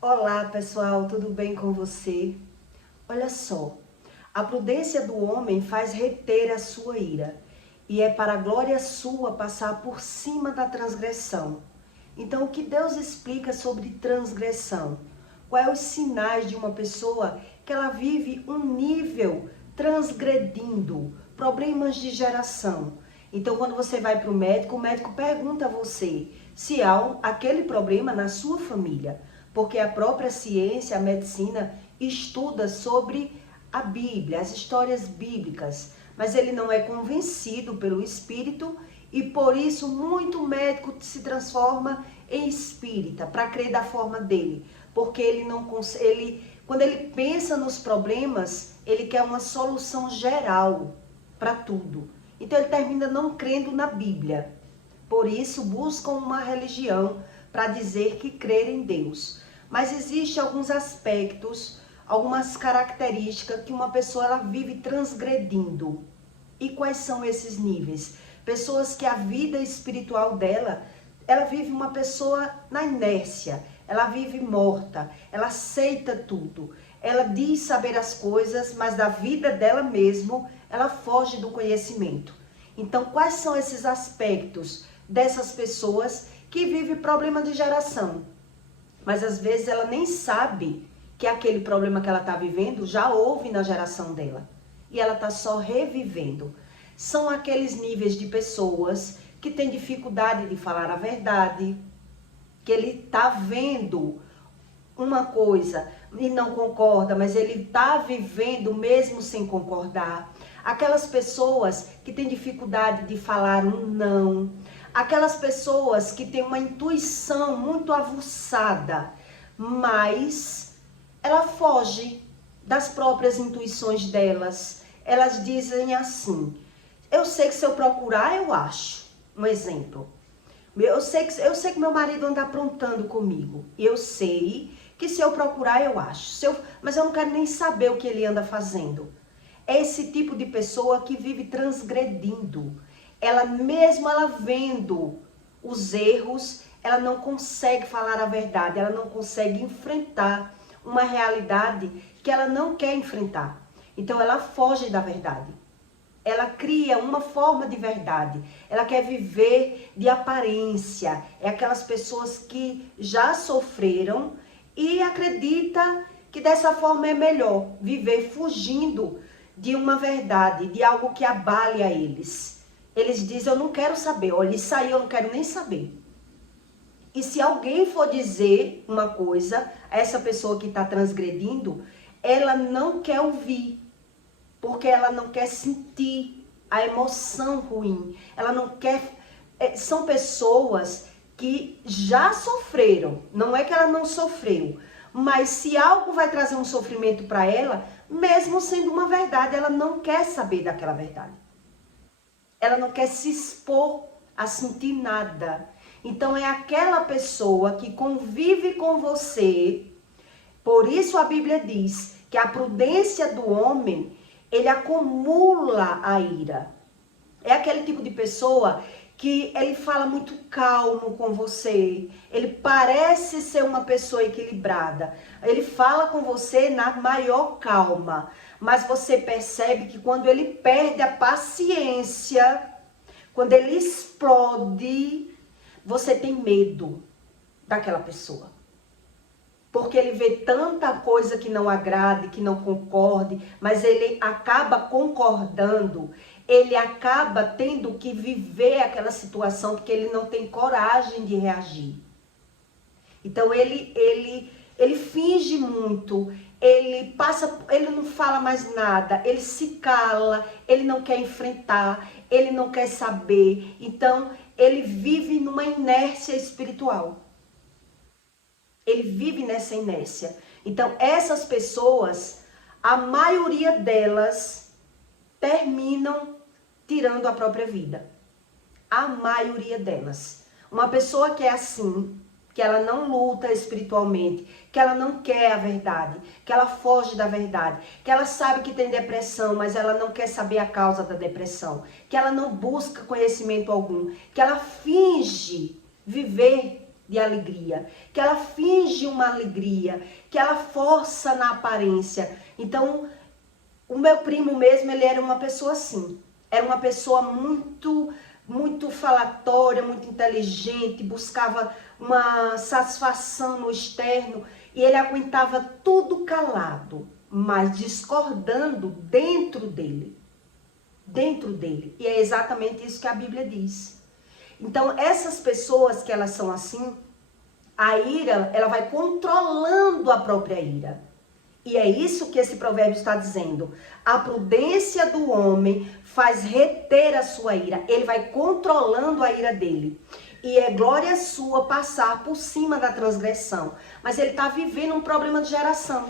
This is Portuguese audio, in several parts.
Olá pessoal, tudo bem com você? Olha só, a prudência do homem faz reter a sua ira, e é para a glória sua passar por cima da transgressão. Então, o que Deus explica sobre transgressão? Quais os sinais de uma pessoa que ela vive um nível transgredindo, problemas de geração? Então, quando você vai para o médico pergunta a você se há aquele problema na sua família. Porque a própria ciência, a medicina, estuda sobre a Bíblia, as histórias bíblicas, mas ele não é convencido pelo Espírito e por isso muito médico se transforma em espírita, para crer da forma dele, porque ele não consegue, quando ele pensa nos problemas, ele quer uma solução geral para tudo. Então ele termina não crendo na Bíblia. Por isso buscam uma religião para dizer que crer em Deus. Mas existem alguns aspectos, algumas características que uma pessoa ela vive transgredindo. E quais são esses níveis? Pessoas que a vida espiritual dela, ela vive uma pessoa na inércia, ela vive morta, ela aceita tudo. Ela diz saber as coisas, mas da vida dela mesmo, ela foge do conhecimento. Então, quais são esses aspectos dessas pessoas que vivem problema de geração? Mas às vezes ela nem sabe que aquele problema que ela está vivendo já houve na geração dela. E ela está só revivendo. São aqueles níveis de pessoas que têm dificuldade de falar a verdade, que ele está vendo uma coisa e não concorda, mas ele está vivendo mesmo sem concordar. Aquelas pessoas que têm dificuldade de falar um não. Aquelas pessoas que têm uma intuição muito aguçada, mas ela foge das próprias intuições delas. Elas dizem assim, eu sei que se eu procurar eu acho. Um exemplo, eu sei que meu marido anda aprontando comigo, e eu sei que se eu procurar eu acho, mas eu não quero nem saber o que ele anda fazendo. É esse tipo de pessoa que vive transgredindo. Ela mesmo ela vendo os erros, ela não consegue falar a verdade, ela não consegue enfrentar uma realidade que ela não quer enfrentar. Então ela foge da verdade. Ela cria uma forma de verdade. Ela quer viver de aparência. É aquelas pessoas que já sofreram e acredita que dessa forma é melhor viver fugindo de uma verdade, de algo que abale a eles. Eles dizem, eu não quero saber, olha, isso aí eu não quero nem saber. E se alguém for dizer uma coisa, a essa pessoa que está transgredindo, ela não quer ouvir, porque ela não quer sentir a emoção ruim. Ela não quer... São pessoas que já sofreram, não é que ela não sofreu, mas se algo vai trazer um sofrimento para ela, mesmo sendo uma verdade, ela não quer saber daquela verdade. Ela não quer se expor a sentir nada. Então é aquela pessoa que convive com você. Por isso a Bíblia diz que a prudência do homem, ele acumula a ira. É aquele tipo de pessoa que ele fala muito calmo com você. Ele parece ser uma pessoa equilibrada. Ele fala com você na maior calma. Mas você percebe que quando ele perde a paciência, quando ele explode, você tem medo daquela pessoa. Porque ele vê tanta coisa que não agrade, que não concorde, mas ele acaba concordando, ele acaba tendo que viver aquela situação porque ele não tem coragem de reagir. Então ele finge muito, ele não fala mais nada, ele se cala, ele não quer enfrentar, ele não quer saber. Então ele vive numa inércia espiritual. Ele vive nessa inércia. Então, essas pessoas, a maioria delas, terminam tirando a própria vida. A maioria delas. Uma pessoa que é assim, que ela não luta espiritualmente, que ela não quer a verdade, que ela foge da verdade, que ela sabe que tem depressão, mas ela não quer saber a causa da depressão, que ela não busca conhecimento algum, que ela finge viver de alegria, que ela finge uma alegria, que ela força na aparência. Então, o meu primo mesmo, ele era uma pessoa assim. Era uma pessoa muito falatória, muito inteligente, buscava uma satisfação no externo e ele aguentava tudo calado, mas discordando dentro dele. Dentro dele. E é exatamente isso que a Bíblia diz. Então, essas pessoas que elas são assim, a ira, ela vai controlando a própria ira. E é isso que esse provérbio está dizendo. A prudência do homem faz reter a sua ira. Ele vai controlando a ira dele. E é glória sua passar por cima da transgressão. Mas ele está vivendo um problema de geração.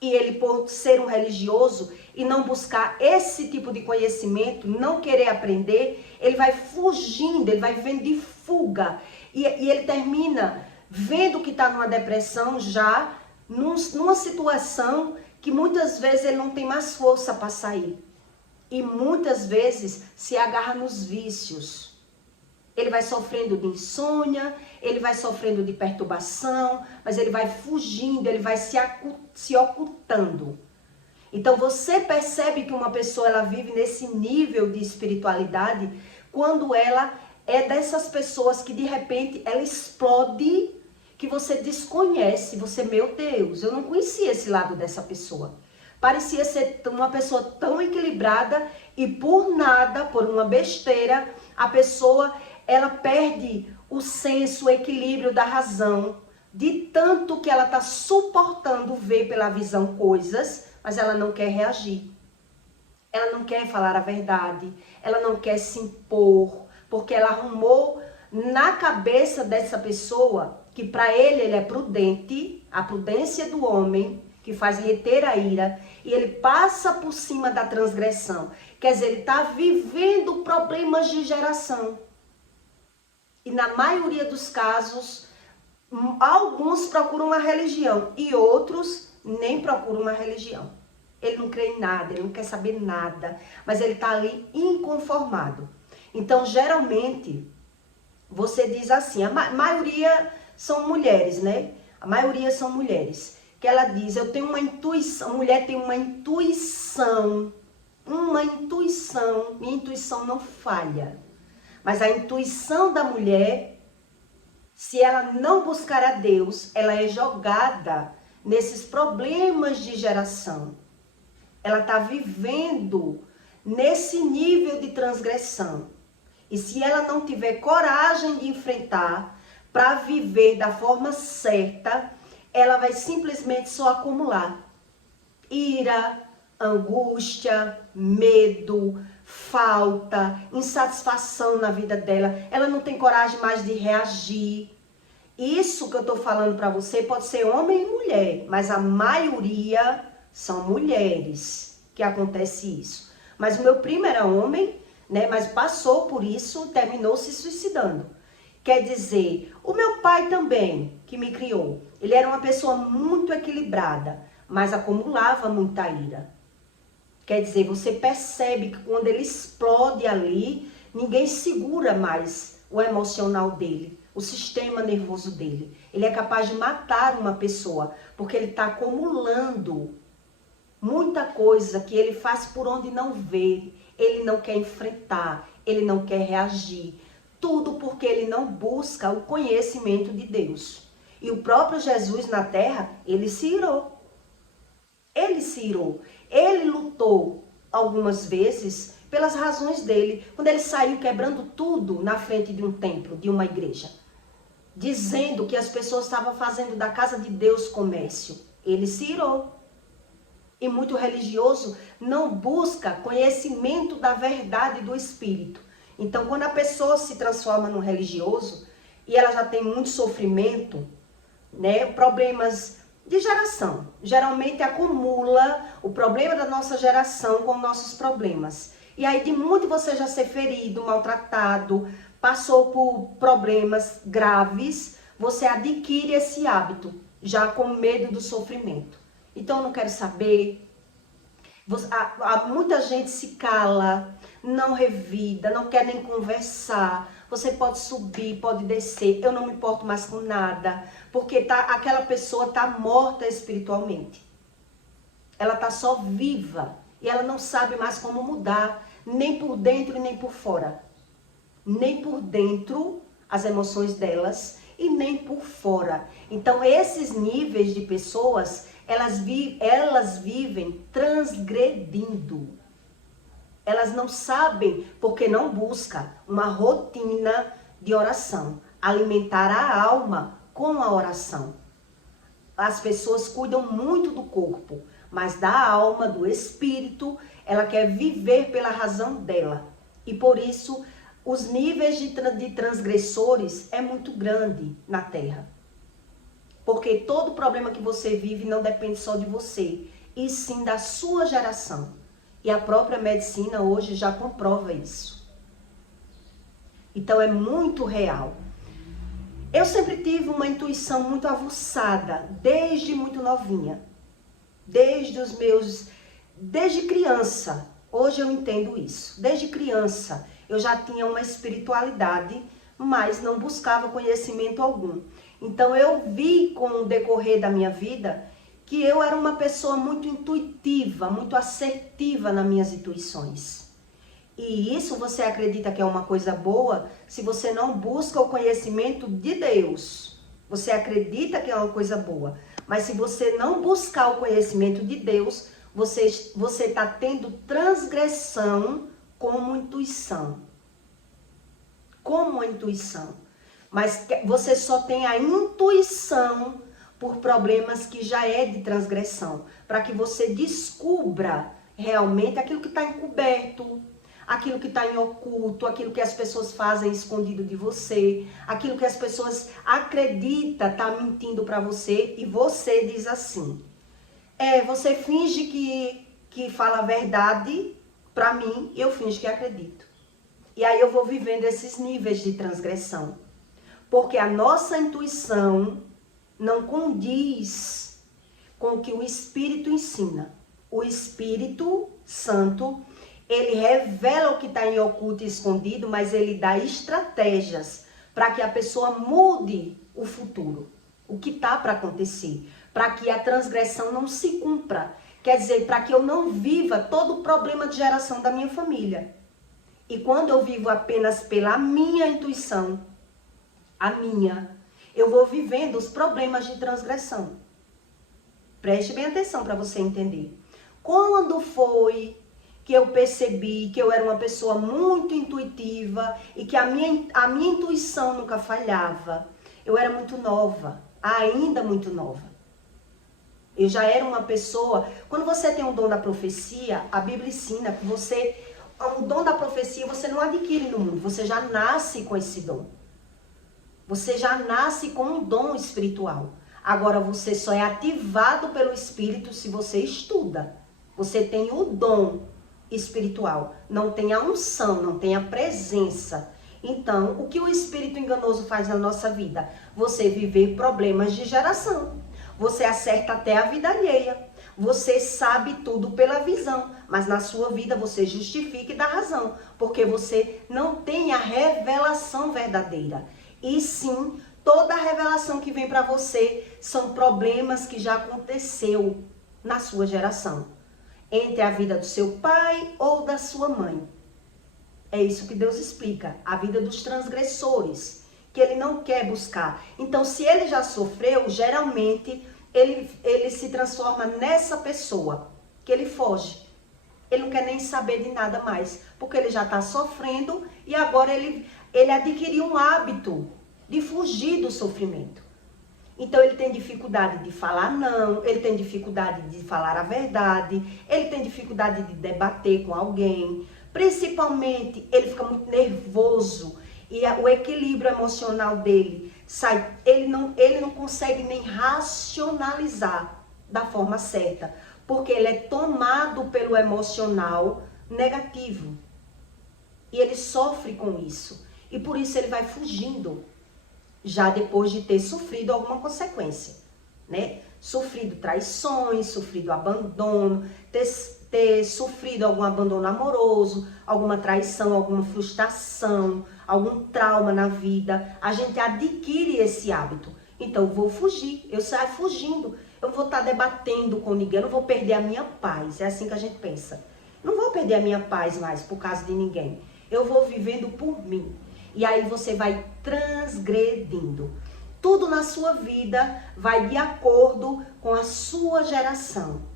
E ele, por ser um religioso e não buscar esse tipo de conhecimento, não querer aprender, ele vai fugindo, ele vai vivendo de fuga. E ele termina vendo que está numa depressão já, numa situação que muitas vezes ele não tem mais força para sair. E muitas vezes se agarra nos vícios. Ele vai sofrendo de insônia, ele vai sofrendo de perturbação, mas ele vai fugindo, ele vai se ocultando. Então você percebe que uma pessoa ela vive nesse nível de espiritualidade quando ela é dessas pessoas que de repente ela explode, que você desconhece, você, meu Deus, eu não conhecia esse lado dessa pessoa. Parecia ser uma pessoa tão equilibrada e por nada, por uma besteira, a pessoa ela perde o senso, o equilíbrio da razão, de tanto que ela está suportando ver pela visão coisas, mas ela não quer reagir. Ela não quer falar a verdade, ela não quer se impor, porque ela arrumou na cabeça dessa pessoa que para ele é prudente, a prudência do homem, que faz reter a ira, e ele passa por cima da transgressão. Quer dizer, ele está vivendo problemas de geração. E na maioria dos casos, alguns procuram uma religião e outros nem procuram uma religião. Ele não crê em nada, ele não quer saber nada, mas ele está ali inconformado. Então, geralmente, você diz assim, a maioria são mulheres, né? A maioria são mulheres. Que ela diz, eu tenho uma intuição, a mulher tem uma intuição, minha intuição não falha. Mas a intuição da mulher, se ela não buscar a Deus, ela é jogada nesses problemas de geração. Ela está vivendo nesse nível de transgressão. E se ela não tiver coragem de enfrentar para viver da forma certa, ela vai simplesmente só acumular ira, angústia, medo, falta, insatisfação na vida dela. Ela não tem coragem mais de reagir. Isso que eu estou falando para você pode ser homem e mulher, mas a maioria são mulheres que acontece isso. Mas o meu primo era homem, né? Mas passou por isso, terminou se suicidando. Quer dizer, o meu pai também, que me criou, ele era uma pessoa muito equilibrada, mas acumulava muita ira. Quer dizer, você percebe que quando ele explode ali, ninguém segura mais o emocional dele, o sistema nervoso dele. Ele é capaz de matar uma pessoa, porque ele está acumulando muita coisa que ele faz por onde não vê. Ele não quer enfrentar, ele não quer reagir. Tudo porque ele não busca o conhecimento de Deus. E o próprio Jesus na terra, ele se irou. Ele se irou. Ele lutou algumas vezes pelas razões dele. Quando ele saiu quebrando tudo na frente de um templo, de uma igreja. Dizendo que as pessoas estavam fazendo da casa de Deus comércio. Ele se irou. E muito religioso não busca conhecimento da verdade do Espírito. Então, quando a pessoa se transforma num religioso e ela já tem muito sofrimento, né, problemas de geração, geralmente acumula o problema da nossa geração com nossos problemas. E aí de muito você já ser ferido, maltratado, passou por problemas graves, você adquire esse hábito, já com medo do sofrimento. Então, eu não quero saber. Muita gente se cala, não revida, não quer nem conversar, Você pode subir, pode descer, eu não me importo mais com nada, porque aquela pessoa está morta espiritualmente. Ela está só viva e ela não sabe mais como mudar, nem por dentro e nem por fora. Nem por dentro, as emoções delas, e nem por fora. Então, esses níveis de pessoas, elas vivem transgredindo. Elas não sabem, porque não buscam uma rotina de oração. Alimentar a alma com a oração. As pessoas cuidam muito do corpo, mas da alma, do espírito, ela quer viver pela razão dela. E por isso, os níveis de transgressores é muito grande na Terra. Porque todo problema que você vive não depende só de você, e sim da sua geração. E a própria medicina hoje já comprova isso. Então é muito real. Eu sempre tive uma intuição muito aguçada, desde muito novinha. Desde criança. Hoje eu entendo isso. Desde criança eu já tinha uma espiritualidade, mas não buscava conhecimento algum. Então eu vi com o decorrer da minha vida que eu era uma pessoa muito intuitiva, muito assertiva nas minhas intuições. E isso você acredita que é uma coisa boa se você não busca o conhecimento de Deus. Você acredita que é uma coisa boa. Mas se você não buscar o conhecimento de Deus, você está tendo transgressão como intuição. Como a intuição. Mas você só tem a intuição por problemas que já é de transgressão. Para que você descubra realmente aquilo que está encoberto, aquilo que está em oculto, aquilo que as pessoas fazem escondido de você, aquilo que as pessoas acreditam tá mentindo para você e você diz assim. Você finge que fala a verdade para mim e eu finge que acredito. E aí eu vou vivendo esses níveis de transgressão. Porque a nossa intuição não condiz com o que o Espírito ensina. O Espírito Santo, ele revela o que está em oculto e escondido, mas ele dá estratégias para que a pessoa mude o futuro, o que está para acontecer, para que a transgressão não se cumpra. Quer dizer, para que eu não viva todo o problema de geração da minha família. E quando eu vivo apenas pela minha intuição, eu vou vivendo os problemas de transgressão. Preste bem atenção para você entender. Quando foi que eu percebi que eu era uma pessoa muito intuitiva e que a minha intuição nunca falhava? Eu era muito nova, ainda muito nova. Eu já era uma pessoa... Quando você tem o dom da profecia, a Bíblia ensina que o dom da profecia você não adquire no mundo, você já nasce com esse dom. Você já nasce com um dom espiritual. Agora você só é ativado pelo Espírito se você estuda. Você tem o dom espiritual, não tem a unção, não tem a presença. Então, o que o espírito enganoso faz na nossa vida? Você viver problemas de geração. Você acerta até a vida alheia. Você sabe tudo pela visão, mas na sua vida você justifica e dá razão, porque você não tem a revelação verdadeira. E sim, toda a revelação que vem para você são problemas que já aconteceu na sua geração. Entre a vida do seu pai ou da sua mãe. É isso que Deus explica. A vida dos transgressores, que ele não quer buscar. Então, se ele já sofreu, geralmente ele se transforma nessa pessoa, que ele foge. Ele não quer nem saber de nada mais, porque ele já está sofrendo e agora ele adquiriu um hábito de fugir do sofrimento. Então ele tem dificuldade de falar não, ele tem dificuldade de falar a verdade, ele tem dificuldade de debater com alguém, principalmente ele fica muito nervoso e o equilíbrio emocional dele sai, ele não consegue nem racionalizar da forma certa, porque ele é tomado pelo emocional negativo e ele sofre com isso e por isso ele vai fugindo. Já depois de ter sofrido alguma consequência, né? Sofrido traições, sofrido abandono, ter ter sofrido algum abandono amoroso, alguma traição, alguma frustração, algum trauma na vida, a gente adquire esse hábito. Então, eu vou fugir, eu saio fugindo, eu não vou estar debatendo com ninguém, eu não vou perder a minha paz, é assim que a gente pensa. Não vou perder a minha paz mais por causa de ninguém, eu vou vivendo por mim. E aí você vai transgredindo. Tudo na sua vida vai de acordo com a sua geração.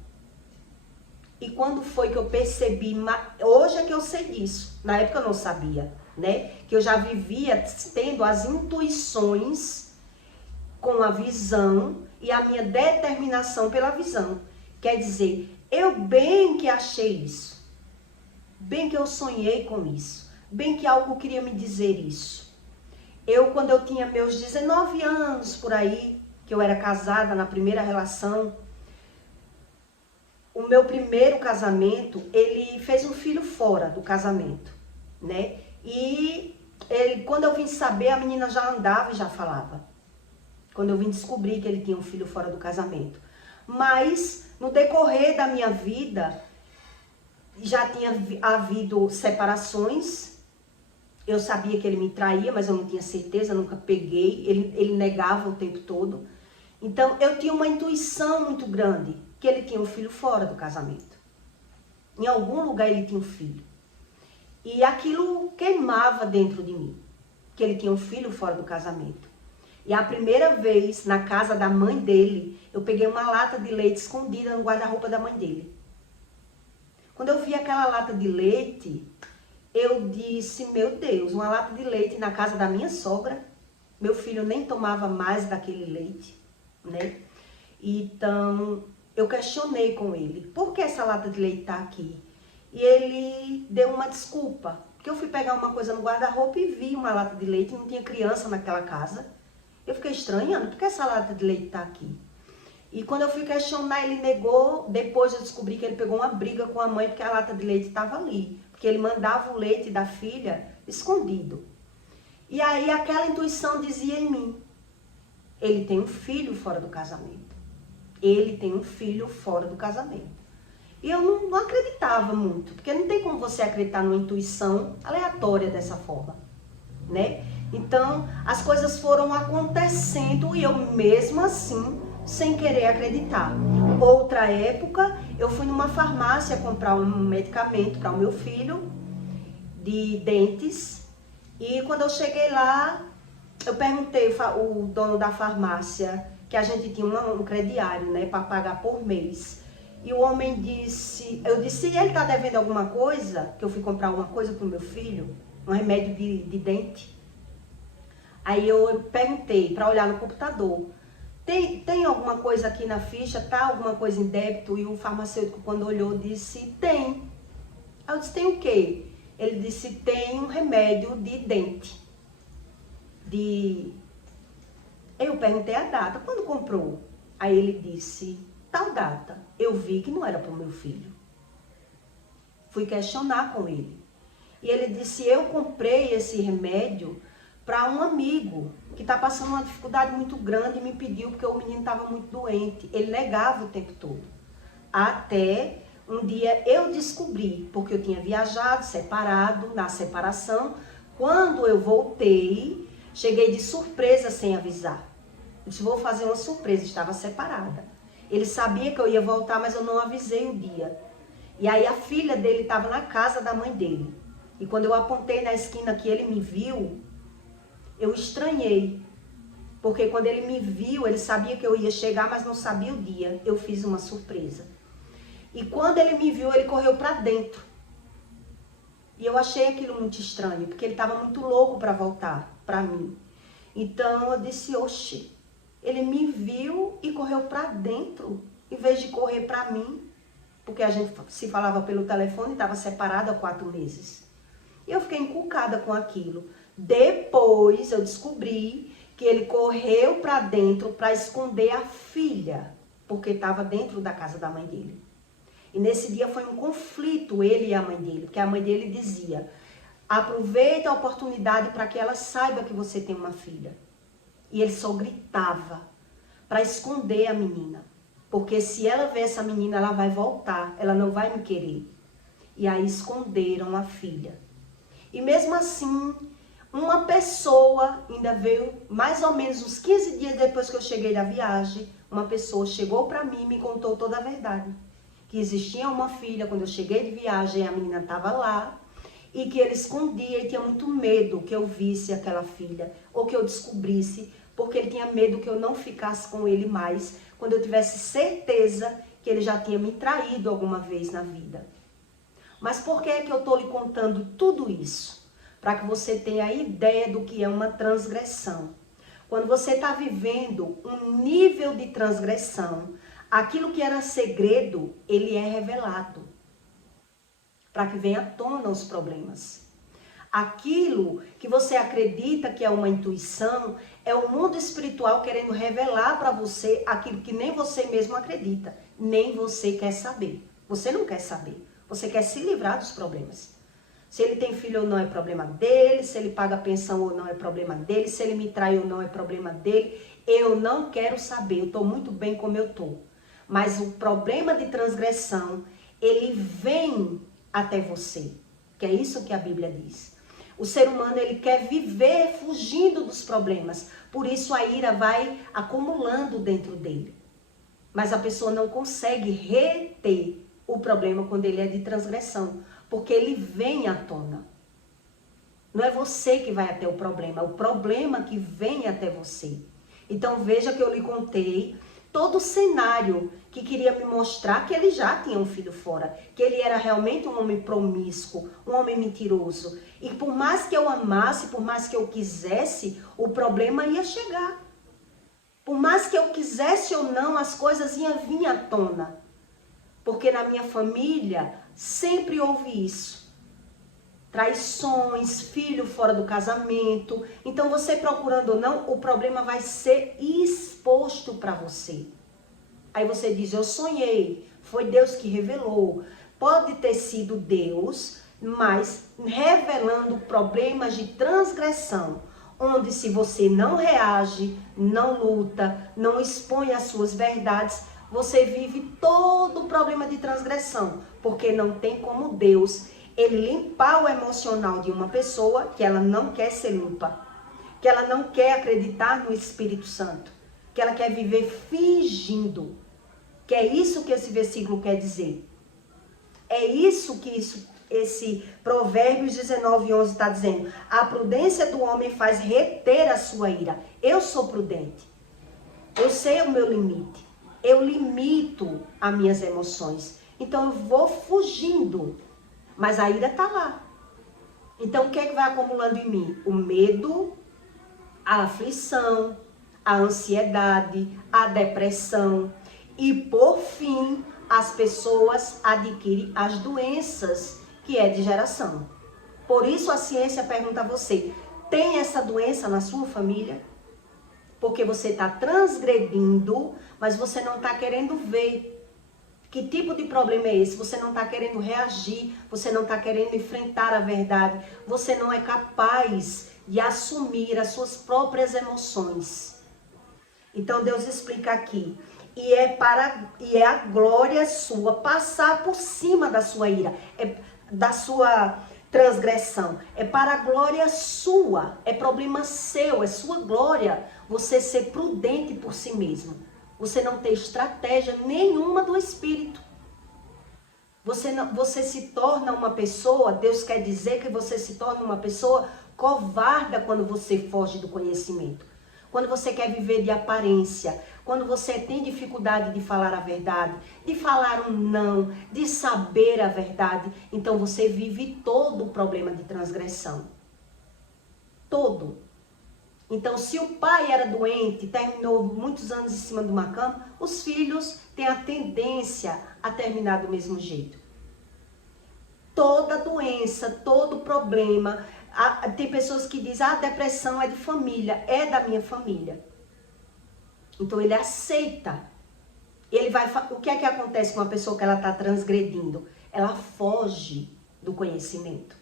E quando foi que eu percebi, hoje é que eu sei disso, na época eu não sabia, né? Que eu já vivia tendo as intuições com a visão e a minha determinação pela visão. Quer dizer, eu bem que achei isso, bem que eu sonhei com isso, bem que algo queria me dizer isso. Eu, quando eu tinha meus 19 anos por aí, que eu era casada na primeira relação, o meu primeiro casamento, ele fez um filho fora do casamento, né? E ele, quando eu vim saber, a menina já andava e já falava. Quando eu vim descobrir que ele tinha um filho fora do casamento. Mas, no decorrer da minha vida, já tinha havido separações. Eu sabia que ele me traía, mas eu não tinha certeza, nunca peguei. Ele negava o tempo todo. Então, eu tinha uma intuição muito grande que ele tinha um filho fora do casamento. Em algum lugar ele tinha um filho. E aquilo queimava dentro de mim, que ele tinha um filho fora do casamento. E a primeira vez, na casa da mãe dele, eu peguei uma lata de leite escondida no guarda-roupa da mãe dele. Quando eu vi aquela lata de leite, eu disse, meu Deus, uma lata de leite na casa da minha sogra. Meu filho nem tomava mais daquele leite, né? Então, eu questionei com ele, por que essa lata de leite está aqui? E ele deu uma desculpa, porque eu fui pegar uma coisa no guarda-roupa e vi uma lata de leite, não tinha criança naquela casa. Eu fiquei estranhando, por que essa lata de leite está aqui? E quando eu fui questionar, ele negou. Depois eu descobri que ele pegou uma briga com a mãe, porque a lata de leite estava ali. Porque ele mandava o leite da filha escondido. E aí aquela intuição dizia em mim, ele tem um filho fora do casamento. Ele tem um filho fora do casamento. E eu não acreditava muito, porque não tem como você acreditar numa intuição aleatória dessa forma, né? Então, as coisas foram acontecendo e eu mesmo assim, sem querer acreditar. Outra época, eu fui numa farmácia comprar um medicamento para o meu filho, de dentes, e quando eu cheguei lá, eu perguntei o dono da farmácia, que a gente tinha um crediário, né, para pagar por mês. E o homem disse, eu disse, ele tá devendo alguma coisa? Que eu fui comprar alguma coisa pro meu filho, um remédio de dente. Aí eu perguntei para olhar no computador, tem alguma coisa aqui na ficha, tá? Alguma coisa em débito? E o farmacêutico, quando olhou, disse, tem. Aí eu disse, tem o quê? Ele disse, tem um remédio de dente. Eu perguntei a data, quando comprou? Aí ele disse, tal data. Eu vi que não era para o meu filho. Fui questionar com ele. E ele disse, eu comprei esse remédio para um amigo que está passando uma dificuldade muito grande e me pediu porque o menino estava muito doente. Ele negava o tempo todo. Até um dia eu descobri, porque eu tinha viajado, separado, na separação. Quando eu voltei, cheguei de surpresa sem avisar. Eu disse, vou fazer uma surpresa, estava separada. Ele sabia que eu ia voltar, mas eu não avisei o dia. E aí a filha dele estava na casa da mãe dele. E quando eu apontei na esquina que ele me viu, eu estranhei. Porque quando ele me viu, ele sabia que eu ia chegar, mas não sabia o dia. Eu fiz uma surpresa. E quando ele me viu, ele correu para dentro. E eu achei aquilo muito estranho, porque ele estava muito louco para voltar para mim. Então eu disse, oxe, ele me viu e correu para dentro, em vez de correr para mim, porque a gente se falava pelo telefone e estava separado há 4 meses. E eu fiquei encucada com aquilo. Depois eu descobri que ele correu para dentro para esconder a filha, porque estava dentro da casa da mãe dele. E nesse dia foi um conflito, ele e a mãe dele, porque a mãe dele dizia, aproveita a oportunidade para que ela saiba que você tem uma filha. E ele só gritava para esconder a menina. Porque se ela ver essa menina, ela vai voltar, ela não vai me querer. E aí esconderam a filha. E mesmo assim, uma pessoa ainda veio, mais ou menos uns 15 dias depois que eu cheguei da viagem, uma pessoa chegou para mim e me contou toda a verdade. Que existia uma filha, quando eu cheguei de viagem, a menina estava lá, e que ele escondia e tinha muito medo que eu visse aquela filha, ou que eu descobrisse, porque ele tinha medo que eu não ficasse com ele mais, quando eu tivesse certeza que ele já tinha me traído alguma vez na vida. Mas por que é que eu estou lhe contando tudo isso? Para que você tenha ideia do que é uma transgressão. Quando você está vivendo um nível de transgressão, aquilo que era segredo, ele é revelado. Para que venha à tona os problemas. Aquilo que você acredita que é uma intuição, é o mundo espiritual querendo revelar para você aquilo que nem você mesmo acredita, nem você quer saber. Você não quer saber, você quer se livrar dos problemas. Se ele tem filho ou não é problema dele, se ele paga pensão ou não é problema dele, se ele me trai ou não é problema dele. Eu não quero saber, eu estou muito bem como eu estou. Mas o problema de transgressão, ele vem até você, que é isso que a Bíblia diz. O ser humano, ele quer viver fugindo dos problemas, por isso a ira vai acumulando dentro dele. Mas a pessoa não consegue reter o problema quando ele é de transgressão, porque ele vem à tona. Não é você que vai até o problema que vem até você. Então veja que eu lhe contei todo o cenário que queria me mostrar que ele já tinha um filho fora, que ele era realmente um homem promíscuo, um homem mentiroso. E por mais que eu amasse, por mais que eu quisesse, o problema ia chegar. Por mais que eu quisesse ou não, as coisas iam vir à tona. Porque na minha família sempre houve isso. Traições, filho fora do casamento. Então você procurando ou não, o problema vai ser exposto para você. Aí você diz, eu sonhei, foi Deus que revelou. Pode ter sido Deus, mas revelando problemas de transgressão. Onde se você não reage, não luta, não expõe as suas verdades, você vive todo o problema de transgressão. Porque não tem como Deus, ele limpar o emocional de uma pessoa que ela não quer ser limpa. Que ela não quer acreditar no Espírito Santo. Que ela quer viver fingindo. Que é isso que esse versículo quer dizer. É isso que esse Provérbios 19:11 está dizendo. A prudência do homem faz reter a sua ira. Eu sou prudente. Eu sei o meu limite. Eu limito as minhas emoções. Então eu vou fugindo. Mas a ira está lá. Então o que é que vai acumulando em mim? O medo, a aflição, a ansiedade, a depressão. E por fim, as pessoas adquirem as doenças que é de geração. Por isso a ciência pergunta a você, tem essa doença na sua família? Porque você está transgredindo, mas você não está querendo ver. Que tipo de problema é esse? Você não está querendo reagir, você não está querendo enfrentar a verdade, você não é capaz de assumir as suas próprias emoções. Então Deus explica aqui, e é a glória sua passar por cima da sua ira, da sua transgressão. É para a glória sua, é problema seu, é sua glória você ser prudente por si mesmo. Você não ter estratégia nenhuma do Espírito. Você se torna uma pessoa, Deus quer dizer que você se torna uma pessoa covarda quando você foge do conhecimento. Quando você quer viver de aparência, quando você tem dificuldade de falar a verdade, de falar um não, de saber a verdade, então você vive todo o problema de transgressão. Todo. Então, se o pai era doente, terminou muitos anos em cima de uma cama, os filhos têm a tendência a terminar do mesmo jeito. Toda doença, todo problema, tem pessoas que dizem, a depressão é de família, é da minha família. Então, ele aceita. O que é que acontece com uma pessoa que ela está transgredindo? Ela foge do conhecimento.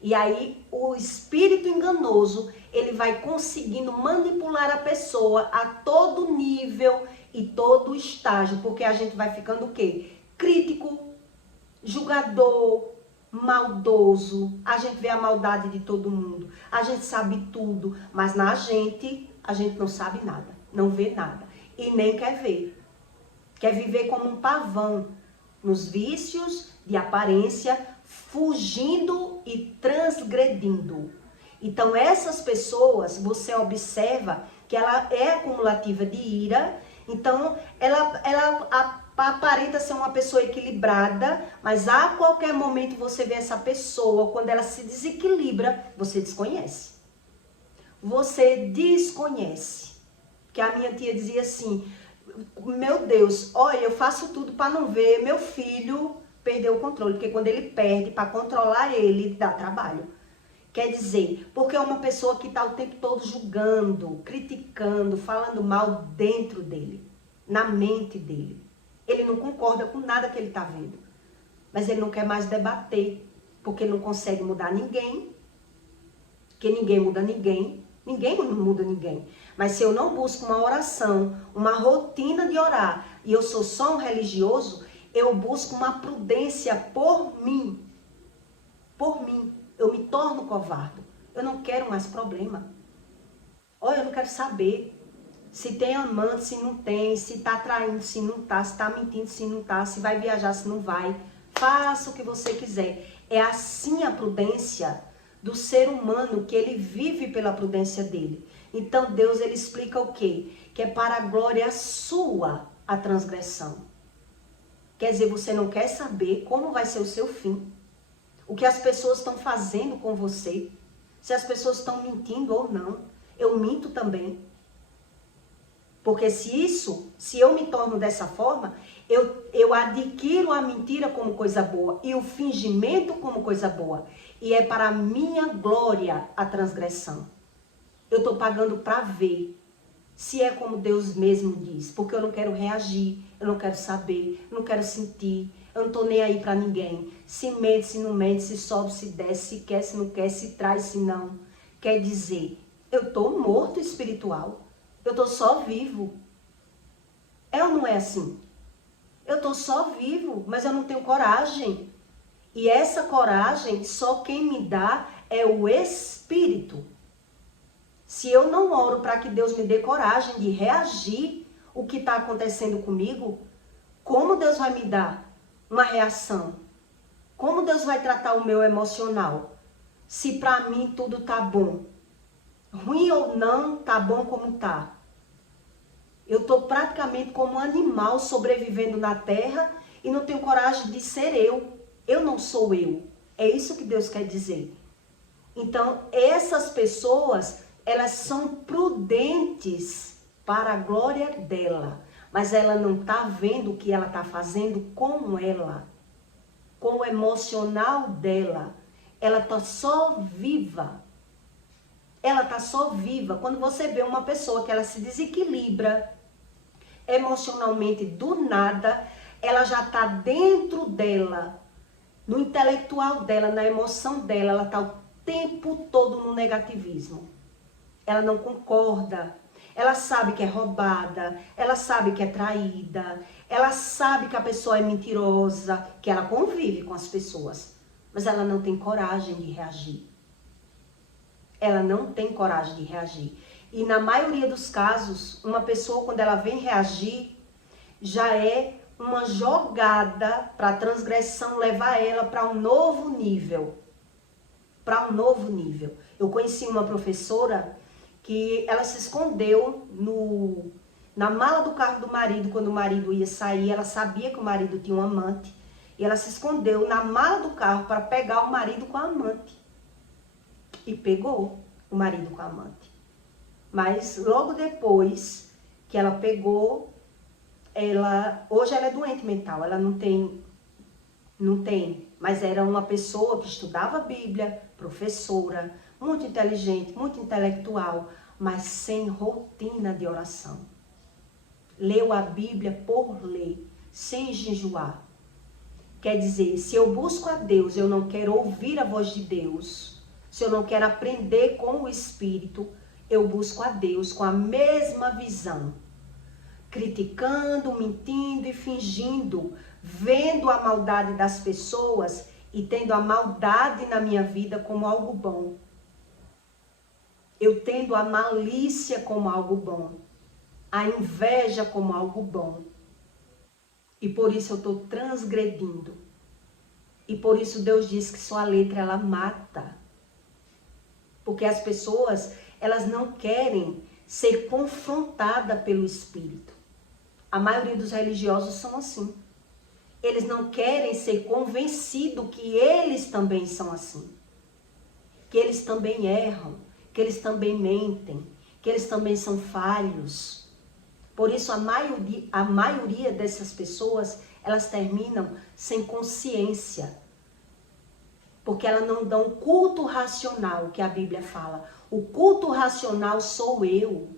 E aí, o espírito enganoso, ele vai conseguindo manipular a pessoa a todo nível e todo estágio, porque a gente vai ficando o quê? Crítico, julgador, maldoso. A gente vê a maldade de todo mundo, a gente sabe tudo, mas na gente, a gente não sabe nada, não vê nada e nem quer ver. Quer viver como um pavão, nos vícios de aparência, fugindo e transgredindo. Então essas pessoas, você observa que ela é acumulativa de ira, então ela aparenta ser uma pessoa equilibrada, mas a qualquer momento você vê essa pessoa, quando ela se desequilibra, você desconhece. Você desconhece. Que a minha tia dizia assim, meu Deus, olha, eu faço tudo para não ver meu filho perder o controle, porque quando ele perde, para controlar ele, dá trabalho. Quer dizer, porque é uma pessoa que está o tempo todo julgando, criticando, falando mal dentro dele, na mente dele. Ele não concorda com nada que ele está vendo, mas ele não quer mais debater, porque ele não consegue mudar ninguém, porque ninguém muda ninguém, ninguém muda ninguém. Mas se eu não busco uma oração, uma rotina de orar, e eu sou só um religioso, eu busco uma prudência por mim. Por mim. Eu me torno covarde. Eu não quero mais problema. Olha, eu não quero saber se tem amante, se não tem, se tá traindo, se não tá, se tá mentindo, se não tá, se vai viajar, se não vai. Faça o que você quiser. É assim a prudência do ser humano, que ele vive pela prudência dele. Então Deus, ele explica o quê? Que é para a glória sua a transgressão. Quer dizer, você não quer saber como vai ser o seu fim. O que as pessoas estão fazendo com você. Se as pessoas estão mentindo ou não. Eu minto também. Porque se eu me torno dessa forma, eu adquiro a mentira como coisa boa e o fingimento como coisa boa. E é para a minha glória a transgressão. Eu estou pagando para ver se é como Deus mesmo diz. Porque eu não quero reagir, eu não quero saber, eu não quero sentir. Eu não estou nem aí para ninguém. Se mente, se não mente, se sobe, se desce, se quer, se não quer, se traz, se não. Quer dizer, eu estou morto espiritual. Eu estou só vivo. É ou não é assim? Eu estou só vivo, mas eu não tenho coragem. E essa coragem, só quem me dá é o Espírito. Se eu não oro para que Deus me dê coragem de reagir o que está acontecendo comigo, como Deus vai me dar uma reação? Como Deus vai tratar o meu emocional? Se para mim tudo tá bom. Ruim ou não, tá bom como tá. Eu tô praticamente como um animal sobrevivendo na terra e não tenho coragem de ser eu. Eu não sou eu. É isso que Deus quer dizer. Então, essas pessoas, elas são prudentes para a glória dela. Mas ela não tá vendo o que ela tá fazendo com ela. Com o emocional dela. Ela tá só viva. Ela tá só viva. Quando você vê uma pessoa que ela se desequilibra emocionalmente do nada, ela já tá dentro dela, no intelectual dela, na emoção dela, ela tá o tempo todo no negativismo. Ela não concorda. Ela sabe que é roubada, ela sabe que é traída, ela sabe que a pessoa é mentirosa, que ela convive com as pessoas, mas ela não tem coragem de reagir. Ela não tem coragem de reagir. E na maioria dos casos, uma pessoa, quando ela vem reagir, já é uma jogada para a transgressão levar ela para um novo nível. Para um novo nível. Eu conheci uma professora que ela se escondeu na mala do carro do marido, quando o marido ia sair. Ela sabia que o marido tinha um amante. E ela se escondeu na mala do carro para pegar o marido com a amante. E pegou o marido com a amante. Mas logo depois que ela pegou, hoje ela é doente mental, ela não tem, mas era uma pessoa que estudava a Bíblia, professora, muito inteligente, muito intelectual, mas sem rotina de oração. Leu a Bíblia por ler, sem jejuar. Quer dizer, se eu busco a Deus, eu não quero ouvir a voz de Deus, se eu não quero aprender com o Espírito, eu busco a Deus com a mesma visão. criticando, mentindo e fingindo, vendo a maldade das pessoas e tendo a maldade na minha vida como algo bom. Eu tendo a malícia como algo bom, a inveja como algo bom. E por isso eu estou transgredindo. E por isso Deus diz que sua letra ela mata. Porque as pessoas, elas não querem ser confrontadas pelo Espírito. A maioria dos religiosos são assim. Eles não querem ser convencidos que eles também são assim. Que eles também erram, que eles também mentem, que eles também são falhos. Por isso a maioria dessas pessoas, elas terminam sem consciência. Porque elas não dão culto racional, que a Bíblia fala. O culto racional sou eu.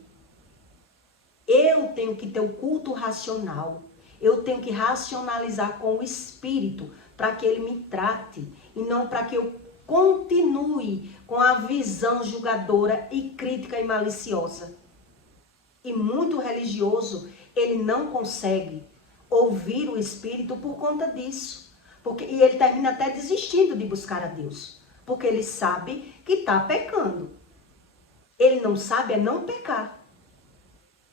Eu tenho que ter o culto racional. Eu tenho que racionalizar com o Espírito para que ele me trate. E não para que eu continue com a visão julgadora e crítica e maliciosa. E muito religioso, ele não consegue ouvir o Espírito por conta disso. E ele termina até desistindo de buscar a Deus. Porque ele sabe que está pecando. Ele não sabe é não pecar.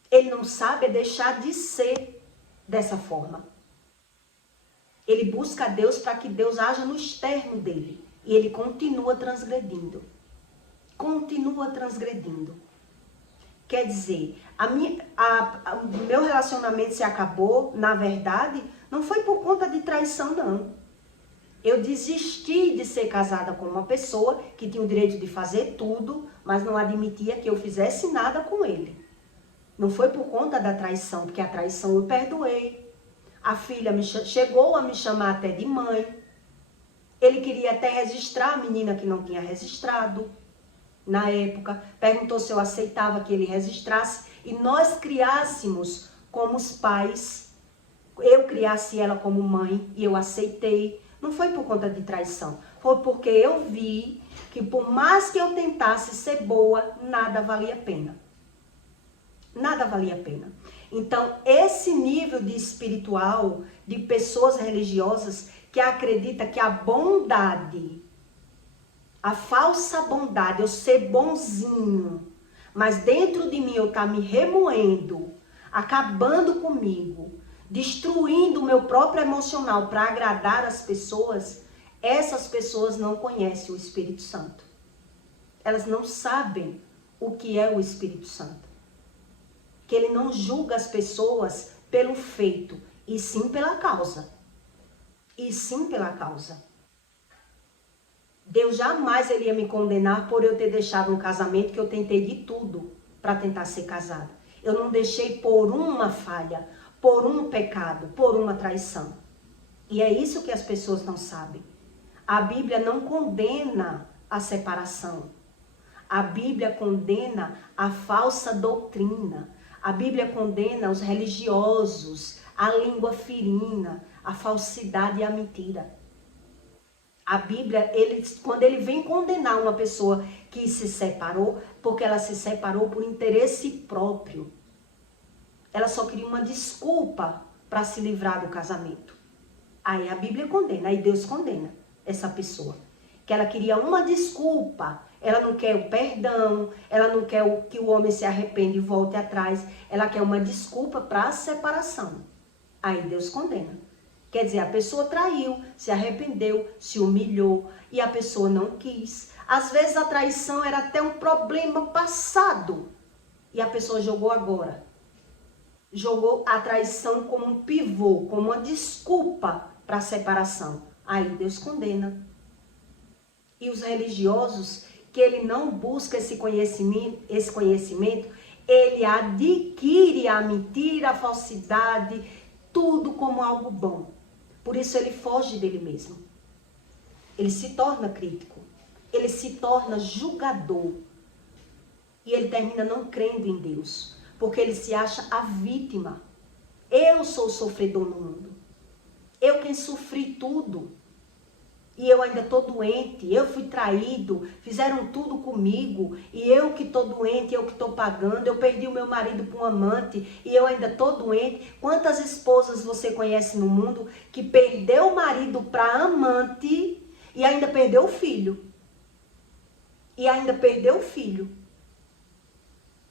Ele não sabe é deixar de ser dessa forma. Ele busca a Deus para que Deus haja no externo dele. E ele continua transgredindo. Continua transgredindo. Quer dizer, o meu relacionamento se acabou, na verdade, não foi por conta de traição, não. Eu desisti de ser casada com uma pessoa que tinha o direito de fazer tudo, mas não admitia que eu fizesse nada com ele. Não foi por conta da traição, porque a traição eu perdoei. A filha chegou a me chamar até de mãe. Ele queria até registrar a menina que não tinha registrado. Na época, perguntou se eu aceitava que ele registrasse e nós criássemos como os pais. Eu criasse ela como mãe e eu aceitei. Não foi por conta de traição, foi porque eu vi que por mais que eu tentasse ser boa, nada valia a pena. Nada valia a pena. Então, esse nível de espiritual, de pessoas religiosas que acreditam que a bondade, a falsa bondade, eu ser bonzinho, mas dentro de mim eu estar me remoendo, acabando comigo, destruindo o meu próprio emocional para agradar as pessoas, essas pessoas não conhecem o Espírito Santo. Elas não sabem o que é o Espírito Santo. Que ele não julga as pessoas pelo feito, e sim pela causa. E sim pela causa. Deus jamais ele ia me condenar por eu ter deixado um casamento que eu tentei de tudo para tentar ser casada. Eu não deixei por uma falha, por um pecado, por uma traição. E é isso que as pessoas não sabem. A Bíblia não condena a separação. A Bíblia condena a falsa doutrina. A Bíblia condena os religiosos, a língua ferina, a falsidade e a mentira. A Bíblia, quando ele vem condenar uma pessoa que se separou, porque ela se separou por interesse próprio. Ela só queria uma desculpa para se livrar do casamento. Aí a Bíblia condena, aí Deus condena essa pessoa. Que ela queria uma desculpa, ela não quer o perdão, ela não quer que o homem se arrependa e volte atrás, ela quer uma desculpa para a separação. Aí Deus condena. Quer dizer, a pessoa traiu, se arrependeu, se humilhou e a pessoa não quis. Às vezes a traição era até um problema passado e a pessoa jogou agora. Jogou a traição como um pivô, como uma desculpa para a separação. Aí Deus condena. E os religiosos, que ele não busca esse conhecimento, ele adquire a mentira, a falsidade, tudo como algo bom. Por isso ele foge dele mesmo. Ele se torna crítico. Ele se torna julgador. E ele termina não crendo em Deus. Porque ele se acha a vítima. Eu sou o sofredor no mundo. Eu quem sofri tudo. E eu ainda tô doente, eu fui traído, fizeram tudo comigo, e eu que tô doente, eu que tô pagando, eu perdi o meu marido para um amante, e eu ainda tô doente. Quantas esposas você conhece no mundo que perdeu o marido para amante e ainda perdeu o filho? E ainda perdeu o filho.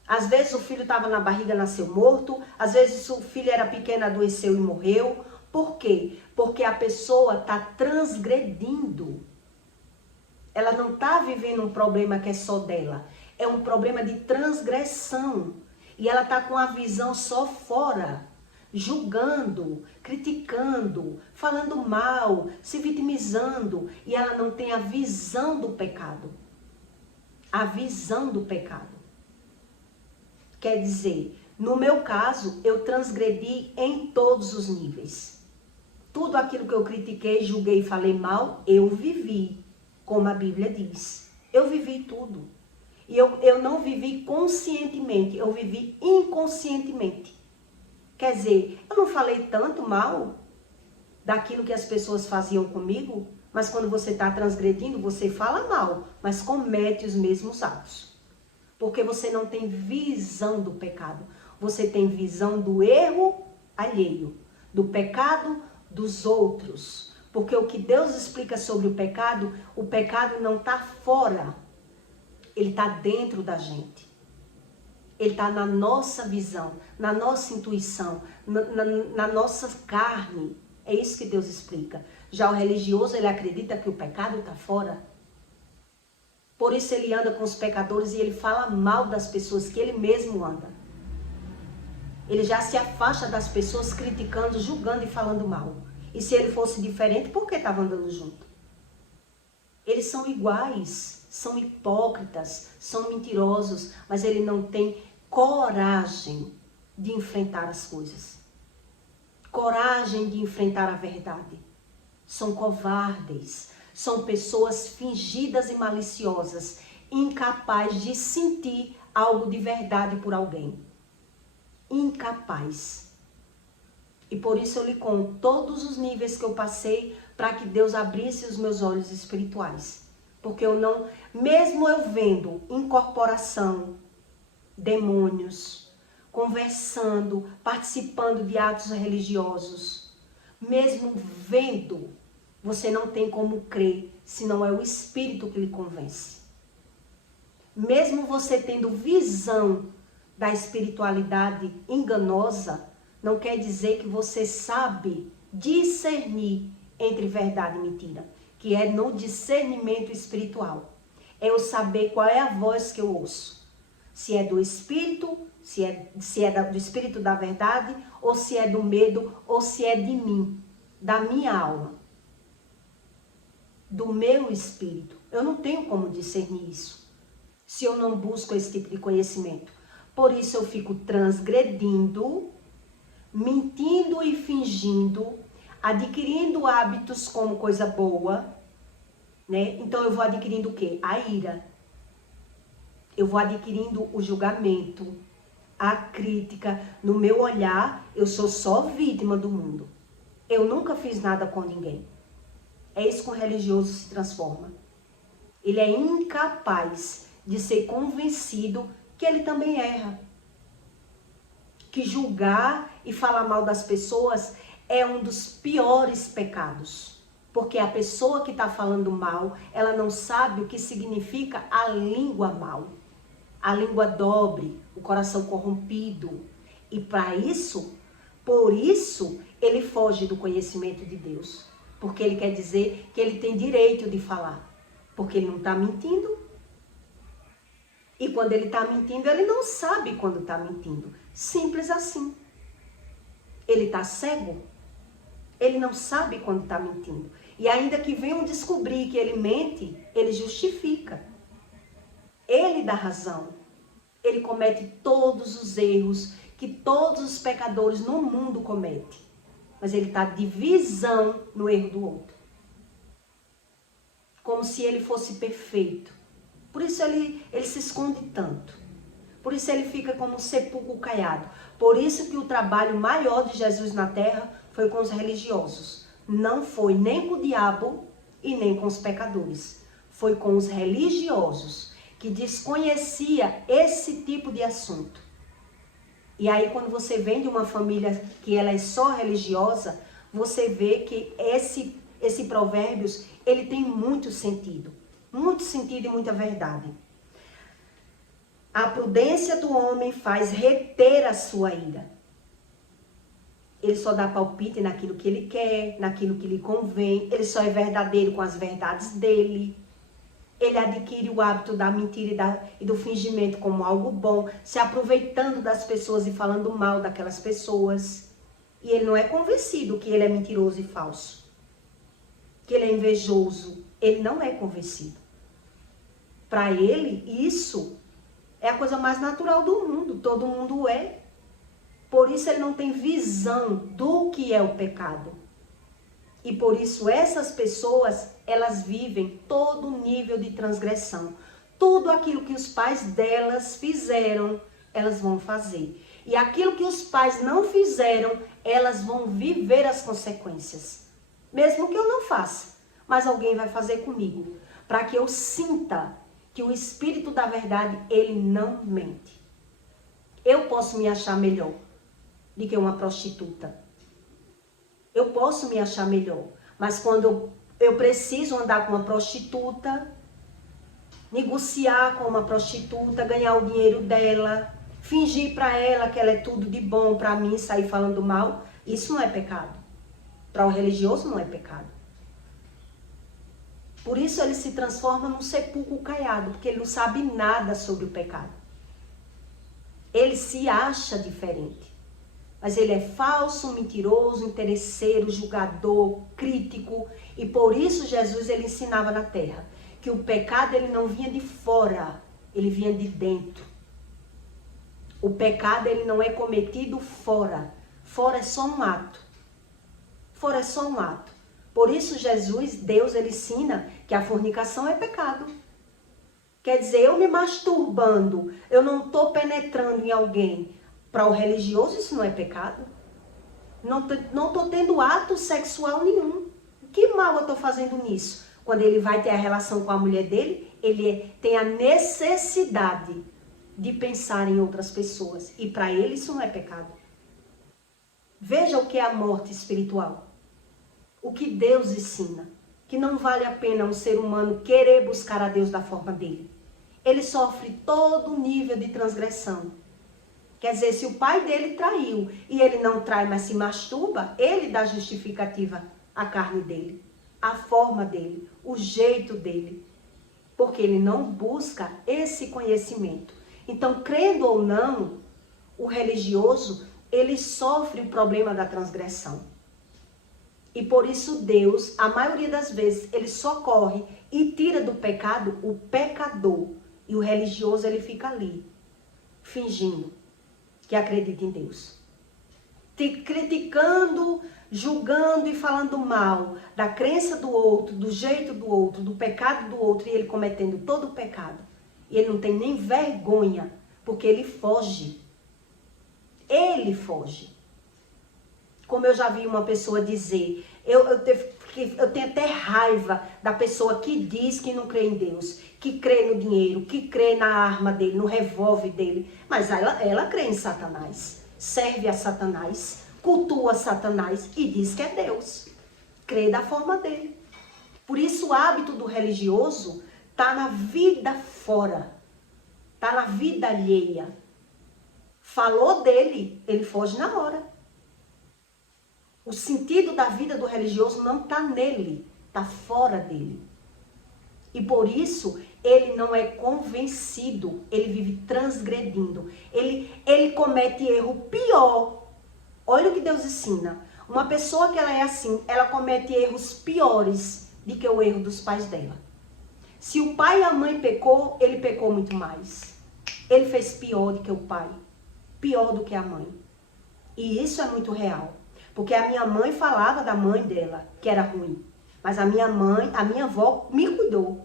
Às vezes o filho estava na barriga, nasceu morto, às vezes o filho era pequeno, adoeceu e morreu. Por quê? Porque a pessoa está transgredindo. Ela não está vivendo um problema que é só dela. É um problema de transgressão. E ela está com a visão só fora. Julgando, criticando, falando mal, se vitimizando. E ela não tem a visão do pecado. A visão do pecado. Quer dizer, no meu caso, eu transgredi em todos os níveis. Tudo aquilo que eu critiquei, julguei e falei mal, eu vivi, como a Bíblia diz. Eu vivi tudo. E eu não vivi conscientemente, eu vivi inconscientemente. Quer dizer, eu não falei tanto mal daquilo que as pessoas faziam comigo, mas quando você está transgredindo, você fala mal, mas comete os mesmos atos. Porque você não tem visão do pecado. Você tem visão do erro alheio, do pecado dos outros. Porque o que Deus explica sobre o pecado não está fora. Ele está dentro da gente. Ele está na nossa visão, na nossa intuição, na nossa carne. É isso que Deus explica. Já o religioso, ele acredita que o pecado está fora. Por isso ele anda com os pecadores e ele fala mal das pessoas que ele mesmo anda. Ele já se afasta das pessoas criticando, julgando e falando mal. E se ele fosse diferente, por que estava andando junto? Eles são iguais, são hipócritas, são mentirosos, mas ele não tem coragem de enfrentar as coisas. Coragem de enfrentar a verdade. São covardes, são pessoas fingidas e maliciosas, incapazes de sentir algo de verdade por alguém. Incapaz. E por isso eu lhe conto todos os níveis que eu passei para que Deus abrisse os meus olhos espirituais. Porque eu não, mesmo eu vendo incorporação, demônios, conversando, participando de atos religiosos, mesmo vendo, você não tem como crer, senão é o Espírito que lhe convence. Mesmo você tendo visão da espiritualidade enganosa, não quer dizer que você sabe discernir entre verdade e mentira, que é no discernimento espiritual. É eu saber qual é a voz que eu ouço. Se é do Espírito, se é do Espírito da verdade, ou se é do medo, ou se é de mim, da minha alma, do meu espírito. Eu não tenho como discernir isso, se eu não busco esse tipo de conhecimento. Por isso eu fico transgredindo, mentindo e fingindo, adquirindo hábitos como coisa boa, né? Então eu vou adquirindo o quê? A ira. Eu vou adquirindo o julgamento, a crítica. No meu olhar, eu sou só vítima do mundo. Eu nunca fiz nada com ninguém. É isso que o religioso se transforma. Ele é incapaz de ser convencido que ele também erra. Que julgar e falar mal das pessoas é um dos piores pecados. Porque a pessoa que está falando mal, ela não sabe o que significa a língua mal. A língua dobre, o coração corrompido. E para isso, por isso, ele foge do conhecimento de Deus. Porque ele quer dizer que ele tem direito de falar. Porque ele não está mentindo. E quando ele está mentindo, ele não sabe quando está mentindo. Simples assim. Ele está cego. Ele não sabe quando está mentindo. E ainda que venham descobrir que ele mente, ele justifica. Ele dá razão. Ele comete todos os erros que todos os pecadores no mundo cometem. Mas ele está de visão no erro do outro. Como se ele fosse perfeito. Por isso ele se esconde tanto. Por isso ele fica como um sepulcro caiado. Por isso que o trabalho maior de Jesus na terra foi com os religiosos. Não foi nem com o diabo e nem com os pecadores. Foi com os religiosos, que desconhecia esse tipo de assunto. E aí, quando você vem de uma família que ela é só religiosa, você vê que esse Provérbios, ele tem muito sentido e muita verdade. A prudência do homem faz reter a sua ira. Ele só dá palpite naquilo que ele quer, naquilo que lhe convém. Ele só é verdadeiro com as verdades dele. Ele adquire o hábito da mentira e do fingimento como algo bom, se aproveitando das pessoas e falando mal daquelas pessoas. E ele não é convencido que ele é mentiroso e falso, que ele é invejoso. Ele não é convencido. Para ele, isso é a coisa mais natural do mundo. Todo mundo é. Por isso ele não tem visão do que é o pecado. E por isso essas pessoas, elas vivem todo nível de transgressão. Tudo aquilo que os pais delas fizeram, elas vão fazer. E aquilo que os pais não fizeram, elas vão viver as consequências. Mesmo que eu não faça, mas alguém vai fazer comigo. Para que eu sinta que o Espírito da verdade, ele não mente. Eu posso me achar melhor do que uma prostituta. Eu posso me achar melhor. Mas quando eu preciso andar com uma prostituta, negociar com uma prostituta, ganhar o dinheiro dela, fingir para ela que ela é tudo de bom para mim, sair falando mal, isso não é pecado. Para o religioso não é pecado. Por isso ele se transforma num sepulcro caiado, porque ele não sabe nada sobre o pecado. Ele se acha diferente. Mas ele é falso, mentiroso, interesseiro, julgador, crítico. E por isso Jesus ele ensinava na terra que o pecado ele não vinha de fora, ele vinha de dentro. O pecado ele não é cometido fora. Fora é só um ato. Fora é só um ato. Por isso Jesus, Deus, ele ensina que a fornicação é pecado. Quer dizer, eu me masturbando, eu não estou penetrando em alguém. Para o religioso isso não é pecado. Não estou tendo ato sexual nenhum. Que mal eu estou fazendo nisso? Quando ele vai ter a relação com a mulher dele, ele tem a necessidade de pensar em outras pessoas. E para ele isso não é pecado. Veja o que é a morte espiritual. O que Deus ensina. Que não vale a pena um ser humano querer buscar a Deus da forma dele. Ele sofre todo nível de transgressão. Quer dizer, se o pai dele traiu e ele não trai, mas se masturba, ele dá justificativa à carne dele, à forma dele, o jeito dele. Porque ele não busca esse conhecimento. Então, crendo ou não, o religioso, ele sofre o problema da transgressão. E por isso Deus, a maioria das vezes, ele socorre e tira do pecado o pecador. E o religioso, ele fica ali, fingindo que acredita em Deus. Te criticando, julgando e falando mal da crença do outro, do jeito do outro, do pecado do outro, e ele cometendo todo o pecado. E ele não tem nem vergonha, porque ele foge. Ele foge. Como eu já vi uma pessoa dizer, eu tenho até raiva da pessoa que diz que não crê em Deus, que crê no dinheiro, que crê na arma dele, no revólver dele, mas ela crê em Satanás, serve a Satanás, cultua Satanás e diz que é Deus, crê da forma dele. Por isso o hábito do religioso está na vida fora, está na vida alheia. Falou dele, ele foge na hora. O sentido da vida do religioso não está nele, está fora dele. E por isso, ele não é convencido, ele vive transgredindo. Ele comete erro pior. Olha o que Deus ensina. Uma pessoa que ela é assim, ela comete erros piores do que o erro dos pais dela. Se o pai e a mãe pecou, ele pecou muito mais. Ele fez pior do que o pai, pior do que a mãe. E isso é muito real. Porque a minha mãe falava da mãe dela, que era ruim. Mas a minha avó me cuidou.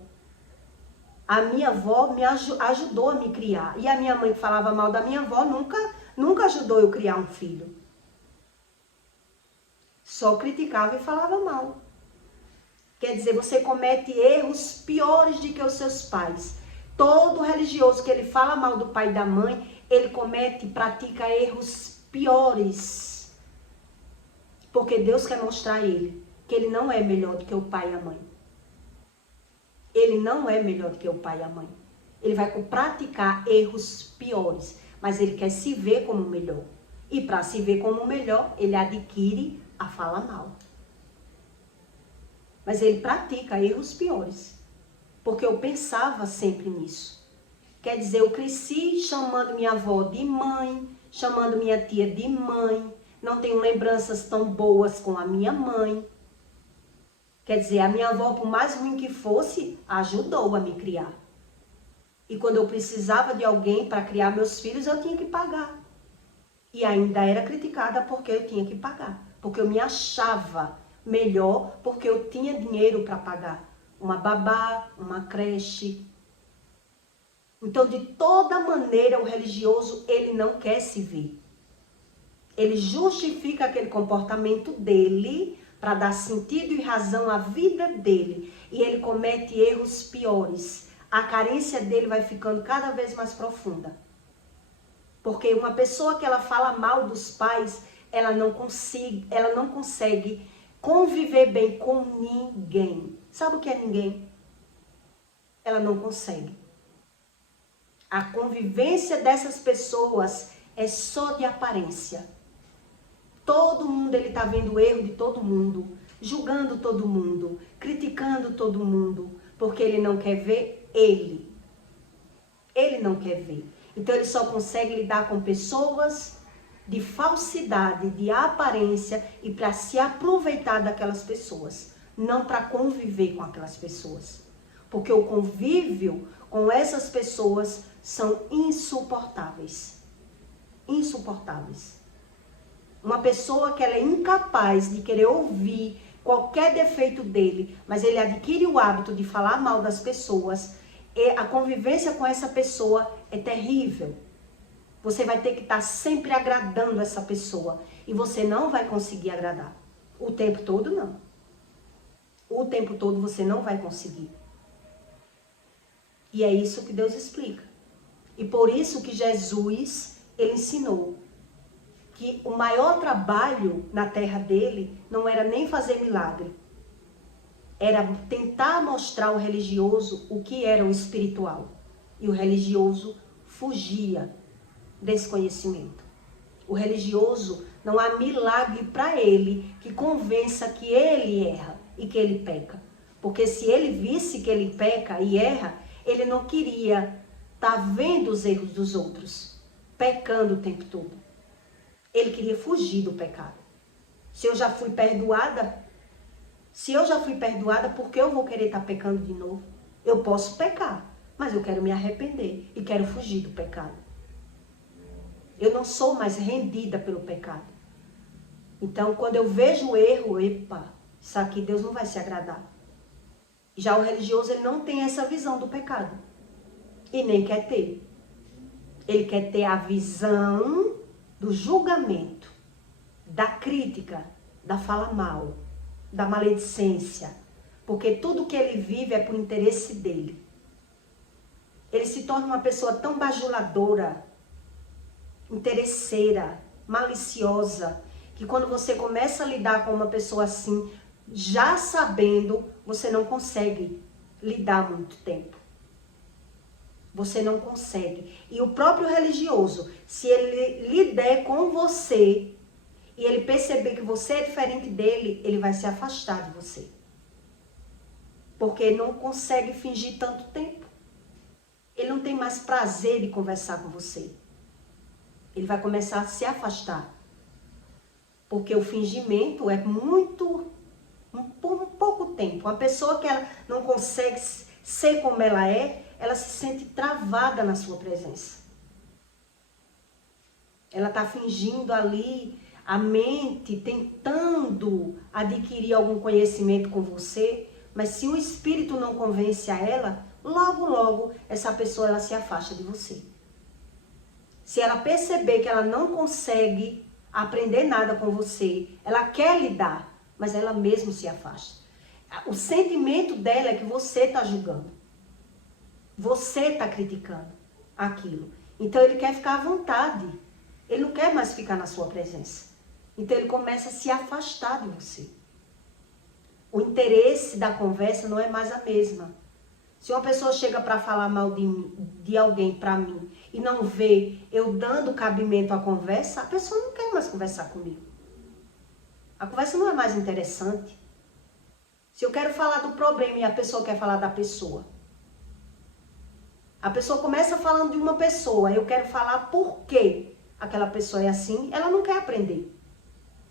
A minha avó me ajudou a me criar. E a minha mãe que falava mal da minha avó nunca ajudou eu a criar um filho. Só criticava e falava mal. Quer dizer, você comete erros piores do que os seus pais. Todo religioso que ele fala mal do pai e da mãe, ele comete e pratica erros piores. Porque Deus quer mostrar a ele que ele não é melhor do que o pai e a mãe. Ele não é melhor do que o pai e a mãe. Ele vai praticar erros piores, mas ele quer se ver como melhor. E para se ver como melhor, ele adquire a fala mal. Mas ele pratica erros piores. Porque eu pensava sempre nisso. Quer dizer, eu cresci chamando minha avó de mãe, chamando minha tia de mãe. Não tenho lembranças tão boas com a minha mãe. Quer dizer, a minha avó, por mais ruim que fosse, ajudou a me criar. E quando eu precisava de alguém para criar meus filhos, eu tinha que pagar. E ainda era criticada porque eu tinha que pagar. Porque eu me achava melhor porque eu tinha dinheiro para pagar. Uma babá, uma creche. Então, de toda maneira, o religioso, ele não quer se ver. Ele justifica aquele comportamento dele para dar sentido e razão à vida dele. E ele comete erros piores. A carência dele vai ficando cada vez mais profunda. Porque uma pessoa que ela fala mal dos pais, ela não consegue conviver bem com ninguém. Sabe o que é ninguém? Ela não consegue. A convivência dessas pessoas é só de aparência. Todo mundo, ele tá vendo o erro de todo mundo, julgando todo mundo, criticando todo mundo, porque ele não quer ver ele. Ele não quer ver. Então ele só consegue lidar com pessoas de falsidade, de aparência e para se aproveitar daquelas pessoas, não para conviver com aquelas pessoas. Porque o convívio com essas pessoas são insuportáveis. Insuportáveis. Uma pessoa que ela é incapaz de querer ouvir qualquer defeito dele, mas ele adquire o hábito de falar mal das pessoas, e a convivência com essa pessoa é terrível. Você vai ter que estar sempre agradando essa pessoa e você não vai conseguir agradar. O tempo todo, não. O tempo todo você não vai conseguir. E é isso que Deus explica. E por isso que Jesus, ele ensinou que o maior trabalho na terra dele não era nem fazer milagre. Era tentar mostrar ao religioso o que era o espiritual. E o religioso fugia desse conhecimento. O religioso, não há milagre para ele que convença que ele erra e que ele peca. Porque se ele visse que ele peca e erra, ele não queria estar vendo os erros dos outros, pecando o tempo todo. Ele queria fugir do pecado. Se eu já fui perdoada, por que eu vou querer estar pecando de novo? Eu posso pecar, mas eu quero me arrepender e quero fugir do pecado. Eu não sou mais rendida pelo pecado. Então, quando eu vejo o erro, epa, isso aqui Deus não vai se agradar. Já o religioso, ele não tem essa visão do pecado. E nem quer ter. Ele quer ter a visão do julgamento, da crítica, da fala mal, da maledicência. Porque tudo que ele vive é por interesse dele. Ele se torna uma pessoa tão bajuladora, interesseira, maliciosa, que quando você começa a lidar com uma pessoa assim, já sabendo, você não consegue lidar muito tempo. Você não consegue. E o próprio religioso, se ele lider com você e ele perceber que você é diferente dele, ele vai se afastar de você. Porque ele não consegue fingir tanto tempo. Ele não tem mais prazer de conversar com você. Ele vai começar a se afastar. Porque o fingimento é por um pouco tempo. Uma pessoa que ela não consegue ser como ela é, ela se sente travada na sua presença. Ela está fingindo ali, a mente tentando adquirir algum conhecimento com você, mas se o espírito não convence a ela, logo, logo, essa pessoa ela se afasta de você. Se ela perceber que ela não consegue aprender nada com você, ela quer lidar, mas ela mesma se afasta. O sentimento dela é que você está julgando. Você está criticando aquilo. Então ele quer ficar à vontade. Ele não quer mais ficar na sua presença. Então ele começa a se afastar de você. O interesse da conversa não é mais a mesma. Se uma pessoa chega para falar mal de alguém para mim e não vê eu dando cabimento à conversa, a pessoa não quer mais conversar comigo. A conversa não é mais interessante. Se eu quero falar do problema e a pessoa quer falar da pessoa. A pessoa começa falando de uma pessoa, eu quero falar por que aquela pessoa é assim, ela não quer aprender.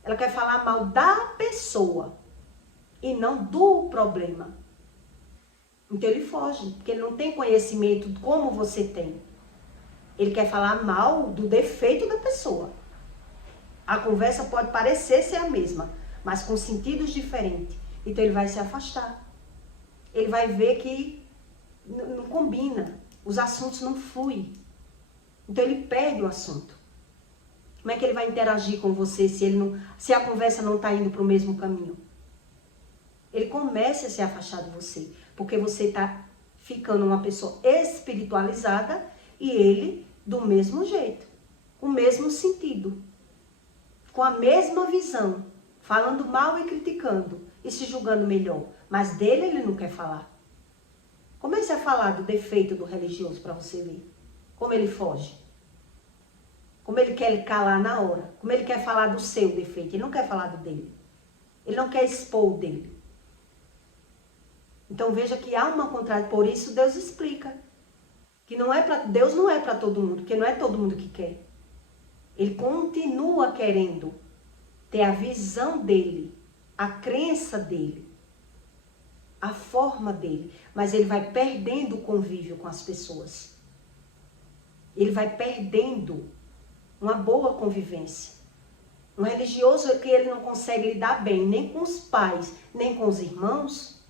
Ela quer falar mal da pessoa e não do problema. Então ele foge, porque ele não tem conhecimento como você tem. Ele quer falar mal do defeito da pessoa. A conversa pode parecer ser a mesma, mas com sentidos diferentes. Então ele vai se afastar. Ele vai ver que não combina, os assuntos não fluem. Então ele perde o assunto. Como é que ele vai interagir com você se a conversa não está indo para o mesmo caminho? Ele começa a se afastar de você, porque você está ficando uma pessoa espiritualizada e ele do mesmo jeito, com o mesmo sentido, com a mesma visão, falando mal e criticando e se julgando melhor, mas dele ele não quer falar. Comece a falar do defeito do religioso para você ver como ele foge, como ele quer calar na hora, como ele quer falar do seu defeito, ele não quer falar do dele, ele não quer expor o dele. Então veja que há uma contradição, por isso Deus explica que Deus não é para todo mundo, porque não é todo mundo que quer. Ele continua querendo ter a visão dele, a crença dele, a forma dele, mas ele vai perdendo o convívio com as pessoas. Ele vai perdendo uma boa convivência. Um religioso que ele não consegue lidar bem nem com os pais, nem com os irmãos,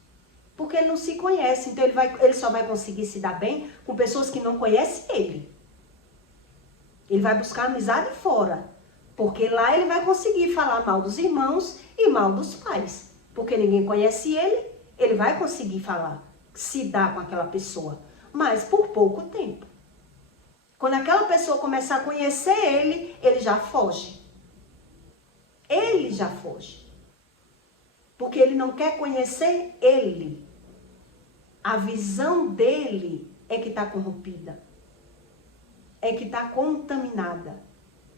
porque ele não se conhece. Então ele só vai conseguir se dar bem com pessoas que não conhecem ele. Ele vai buscar amizade fora, porque lá ele vai conseguir falar mal dos irmãos e mal dos pais. Porque ninguém conhece ele, ele vai conseguir falar, se dar com aquela pessoa, mas por pouco tempo. Quando aquela pessoa começar a conhecer ele, ele já foge. Ele já foge. Porque ele não quer conhecer ele. A visão dele é que está corrompida. É que está contaminada.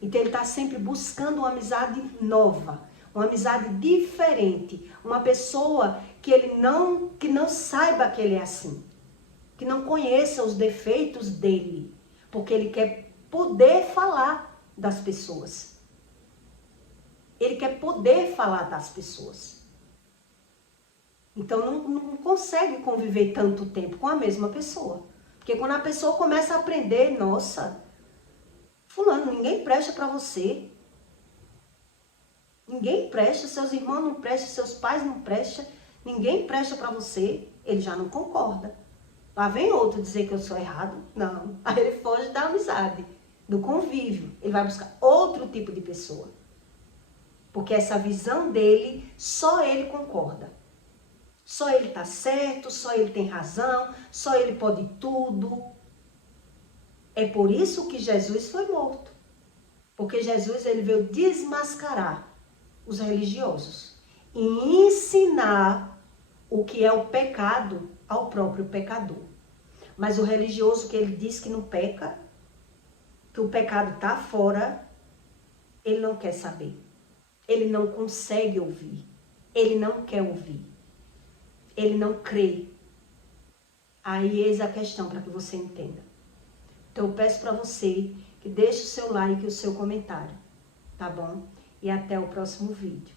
Então ele está sempre buscando uma amizade nova, uma amizade diferente, uma pessoa que não saiba que ele é assim, que não conheça os defeitos dele, porque ele quer poder falar das pessoas. Ele quer poder falar das pessoas. Então não consegue conviver tanto tempo com a mesma pessoa. Porque quando a pessoa começa a aprender, nossa, fulano, ninguém presta para você. Ninguém presta, seus irmãos não prestam, seus pais não prestam, ninguém presta para você, ele já não concorda. Lá vem outro dizer que eu sou errado. Não, aí ele foge da amizade, do convívio. Ele vai buscar outro tipo de pessoa. Porque essa visão dele, só ele concorda. Só ele está certo, só ele tem razão, só ele pode tudo. É por isso que Jesus foi morto. Porque Jesus ele veio desmascarar os religiosos e ensinar o que é o pecado ao próprio pecador. Mas o religioso que ele diz que não peca, que o pecado está fora, ele não quer saber. Ele não consegue ouvir. Ele não quer ouvir. Ele não crê. Aí eis a questão para que você entenda. Então eu peço para você que deixe o seu like e o seu comentário, tá bom? E até o próximo vídeo.